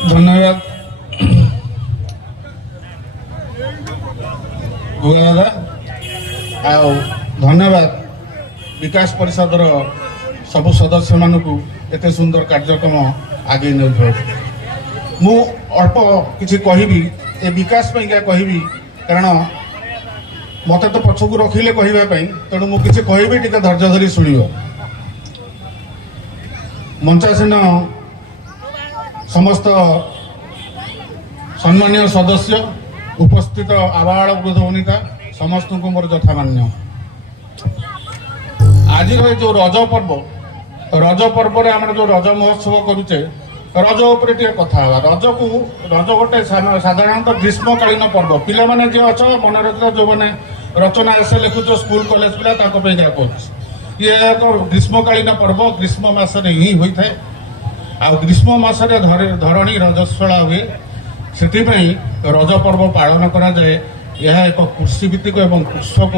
धन्यवाद दादा धन्यवाद विकास परिषद सबु सदस्य मानक एत सुंदर कार्यक्रम आगे नहीं मु अल्प किसी कहबी ए विकास क्या कहबी कारण मत तो पछक रखिले कहवाई तेणु मुझे कहबी टे धैर्य धरी शुण मंचासीन समस्त सम्मानीय सदस्य उपस्थित आबाल वृद्ध वनिता समस्त को मोर यथा मान्य आज जो रज पर्व आम जो रज महोत्सव करुचे रज उपर टे कथा रज को रज गोटे साधारणतः ग्रीष्मकालीन पर्व पिला माने जो अच मन रखा जो मैंने रचना एसे लिखुच स्कूल कॉलेज पिला कहूँ ये एक ग्रीष्मकालीन पर्व ग्रीष्म मसरे ही होता है आ ग्रीष्म मसरे धरणी रजस्वला हुए से रज पर्व पालन कराए यह एक कृषिभित्तिक एवं कृषक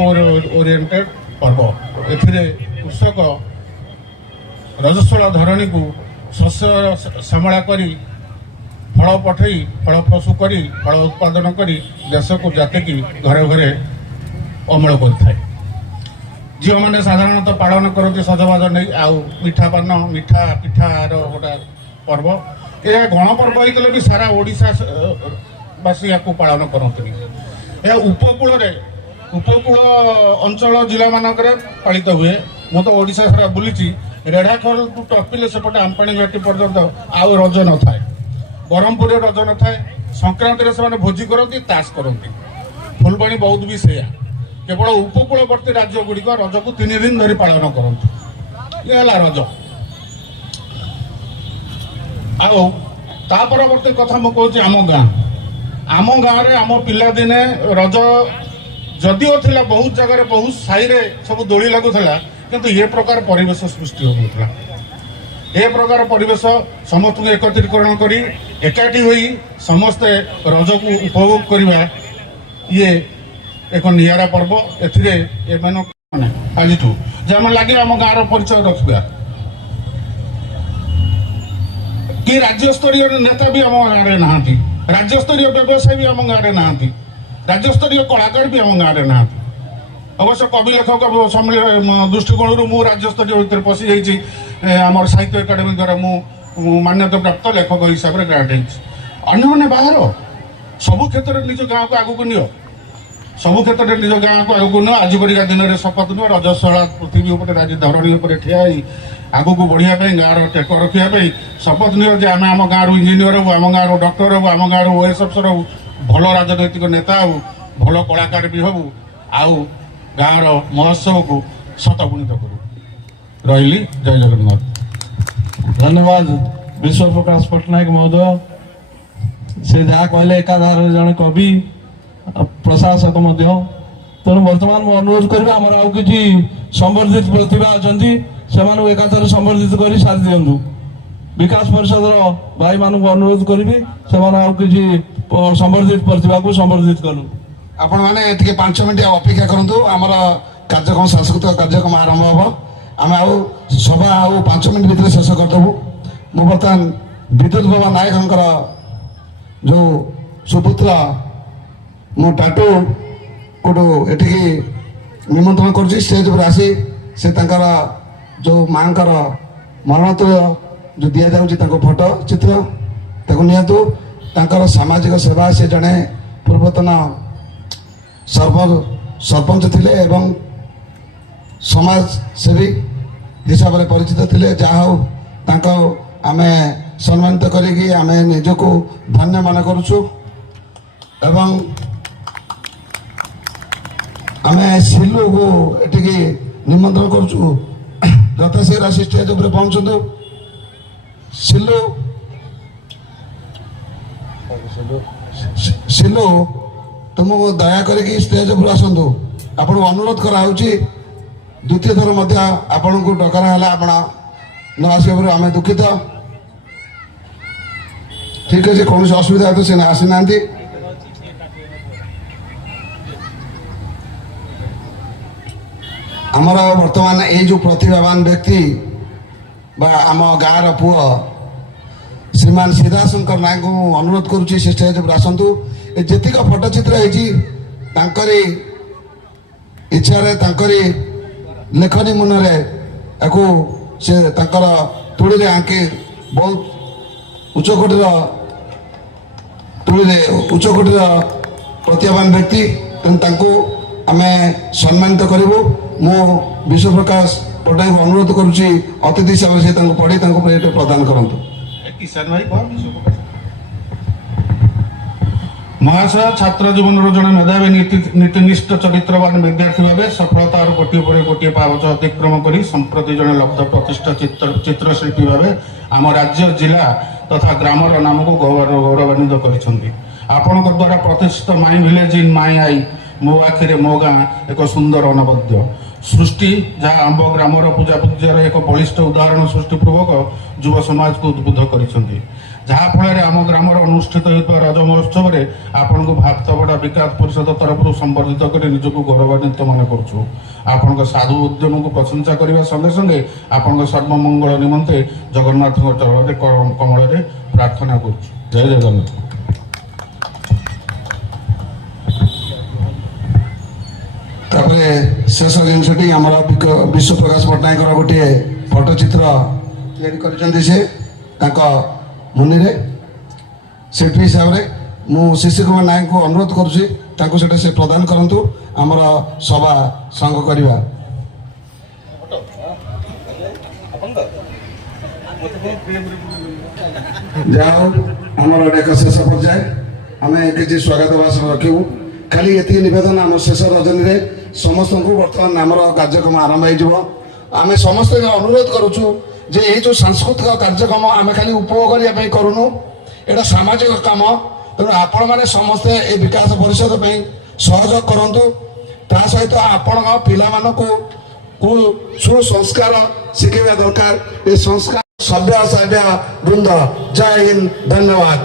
ओरिएंटेड पर्व ए कृषक रजस्वला धरणी को शस्य सामला करी फल पठई फल फसु करी फल उत्पादन करी देश को जातिकी घरे घरे अमल कर झील मैंने साधारणतः पालन करते सजबाज नहीं आउ मिठा पान मिठा पिठार गोटे पर्व यह गणपर्व होते भी सारा ओडिशा बासी या पालन करते यह उपकूल अंचल जिला मानक पालित हुए मु तो ओडिशा सारा बुली रेढ़ाखोल टपिले सेपटे आमपाणी घाटी पर्यंत आउ रज न थाए ब्रह्मपुर रज न थाए संक्रांति से भोजी करती ताश करती फुलबाणी बहुत भी से केवल उपकूलवर्ती राज्य गुड़िक रज को 3 दिन धरी पालन करते ये रज परवर्ती कथा मुझे आम गाँव रे आम पिला दिने रज जदिओ थिला बहुत जगह बहुत साई रे सब दोली लगुला किंतु ये प्रकार परिवेश सृष्टि होता ए प्रकार परिवेश समस्त एकत्रीकरण करी एकाठी हुई समस्ते रज को उपभोग करवा ये एक निरा पर्व आज जम लगे आम गाँव परिचय रखा कि राज्यस्तरीय नेता भी आम गाँव में नहांती राज्यस्तरीय व्यवसायी भी आम गाँव में नहांती राज्यस्तरीय कलाकार भी आम गाँव में नहांती अवश्य कवि लेखक दृष्टिकोण मु राज्यस्तरीय भर पशि जामर साहित्य एकाडेमी द्वारा मु मान्यता प्राप्त लेखक हिसाब से ग्रांट अन्य बाहर सबु क्षेत्र में निज गाँव को आगू नियो सबु क्षेत्र में निज गाँव को आगू नियो आज परिका दिन में शपथ नुह रजस्वला पृथ्वी उपर आज धरणी उपर ठिया आगू को बढ़िया गाँव टेक रखापी शपथ नियो जे आम आम गाँव इंजीनियर हूँ आम गाँव डॉक्टर हूँ आम गाँव ओएस अफसर हूँ भल राजनैतिक नेता हूँ भल कलाकार भी हूँ आउ गाँव महोत्सव को शतगुणित करूँ रही जय जगन्नाथ। धन्यवाद विश्व प्रकाश पट्टनायक महोदय से जहाँ कहले एकाधार जन कवि प्रशासक तेणु बर्तमान मुझे अनुरोध करी आमर आउ कि संवर्धित प्रतिभा अच्छा से एकाथर संवर्धित कर सारी दिंतु विकास परिषद भाई मान अनुरोध करी से आउ कि संवर्धित प्रतिभा को संवर्धित करूँ आपण मैंने 5 मिनट अपेक्षा करूँ आमर कार्यक्रम सांस्कृतिक कार्यक्रम आरंभ हम आम आउ सभा आउ 5 मिनट भर शेष करदेबू मु बर्तमान विद्युत बाबा नायक जो सुपुत्र मो टाटू को एठिकी निमंत्रण कर स्टेज पर आसी से जो माँ मरणोत्तर जो दि जाऊँ फोटो चित्र नियंतु सामाजिक सेवा से जड़े पूर्वतन सरपंच थिले एवं समाज सेवी हिसाब से परिचित थिले जहाँ हूँ आमे सम्मानित करी आमे निजको धन्य मान करुचु एवं आमे सिलु को एटिकी निमंत्रण करुचु यथाशीघ्र आसी स्टेज उपर पहुंचतु सिलु तुमको दया करके स्टेज उपर आसतु आपन अनुरोध कराऊँगी द्वितीय थर आपण को डकरा है आप न आसवर आम दुखित ठीक अच्छे कौन असुविधा तो से आसी ना आमर वर्तमान ये जो प्रतिभावान व्यक्ति बा आम गाँव पुआ श्री श्रीमान सीधाशंकर नायक को अनुरोध करुच्ची से स्टेज पर आसतु जेतिक फटोचित्र होती इच्छा लेखनी मुन से तुड़ी रे आंके बहुत उच्चकोटीर तुड़ी उच्चकोटीर प्रतिभावान व्यक्ति तेणु आम सम्मानित करूँ मो विश्व प्रकाश पट्टनायक को अनुरोध करुच्ची अतिथि हिसाब से पढ़ी प्रदान करूँ किसान भाई कह महाशय छात्र जीवन जड़े मेधावी नीतिनिष्ठ चरित्रवान विद्यार्थी भाव सफलतार गोटे पर गोटे पावच अतिक्रम कर संप्रति जड़े लब्ध प्रतिष्ठा चित्रशिल्पी भाव आम राज्य जिला तथा ग्रामर नाम को गौरवान्वित कर द्वारा प्रतिष्ठित माई विलेज इन माई आई मो आखिरे मो गाँ एक सुंदर अनबद्य सृष्टि जहाँ आंब ग्रामर पूजा पूजार एक बलिष्ठ उदाहरण सृष्टिपूर्वक युव समाज को उद्बुद्ध कर जहाँफल आम ग्रामर अनुष्ठित होता रज महोत्सव में आपण को भातबड़ा विकास परिषद तरफ संबर्धित कर निजक गौरवान्वित मन कर साधु उद्यम को प्रशंसा करने संगे संगे आपण सर्वमंगल निमंते जगन्नाथ चरण कमल प्रार्थना कर जय जगन्नाथ। शेष जिनटी आम विश्व प्रकाश पट्टनायक गोटे फटोचित्र या मुनि शिल्पी हिसाब से मु शिशिर कुमार नायक को अनुरोध करुँची से प्रदान करंतु आमर सभा संग करवा जाओ आमर एक शेष पर्याय आम किसी स्वागत भाषण रखू खाली ये नवेदन आम शेष रजनी रे समस्त को बर्तमान आमर कार्यक्रम आरंभ हो आम समस्त अनुरोध करुचु जे ये जो सांस्कृतिक कार्यक्रम आम खाली उपभोग करने करूनु एटा सामाजिक काम तेणु आपण मैंने समस्ते ये विकास परिषद सहयोग करूँ ता सहित आपण पिला सुसंस्कार शिखेवा दरकार ये संस्कार सभ्य सभ्य वृंद जय हिंद धन्यवाद।